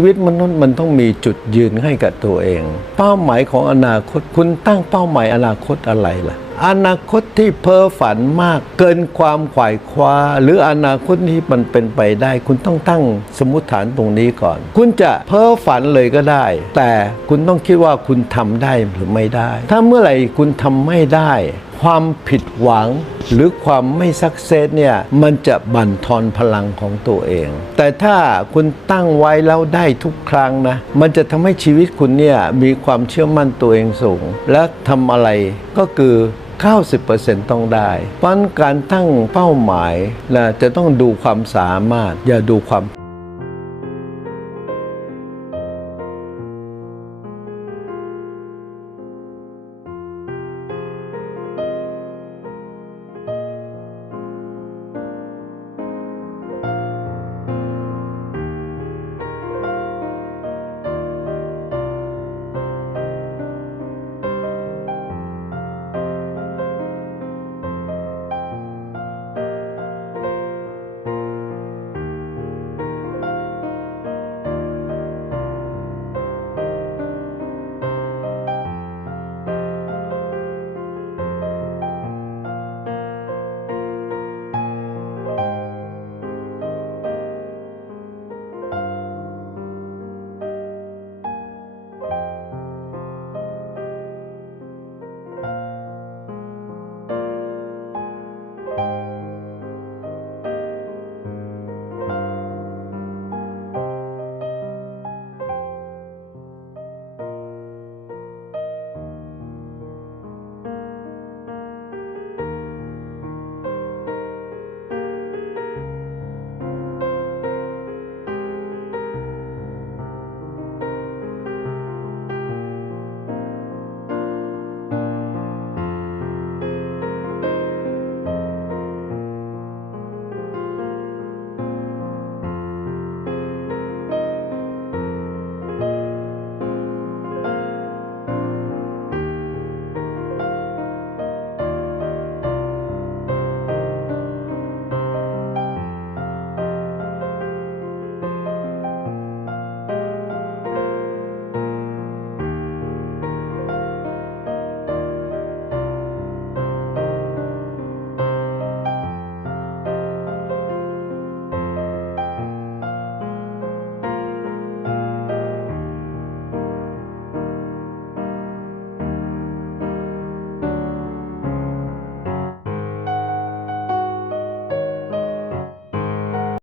ชีวิตมนุษย์มันต้องมีจุดยืนให้กับตัวเอง เป้าหมายของอนาคตคุณตั้งเป้าหมายอนาคตอะไรล่ะ อนาคตที่เพ้อฝันมากเกินความขวายคว้า หรืออนาคตที่มันเป็นไปได้ คุณต้องตั้งสมมติฐานตรงนี้ก่อน คุณจะเพ้อฝันเลยก็ได้ แต่คุณต้องคิดว่าคุณทำได้หรือไม่ได้ ถ้าเมื่อไหร่คุณทำไม่ได้ ความผิดหวังหรือความไม่สักเซสเนี่ยมันจะบั่นทอนพลังของตัวเอง แต่ถ้าคุณตั้งไว้แล้วได้ทุกครั้งนะ มันจะทำให้ชีวิตคุณเนี่ยมีความเชื่อมั่นตัวเองสูง และทำอะไรก็คือ 90%ต้องได้เพราะฉะนั้นการตั้งเป้าหมายนะจะต้องดูความสามารถ อย่าดูความ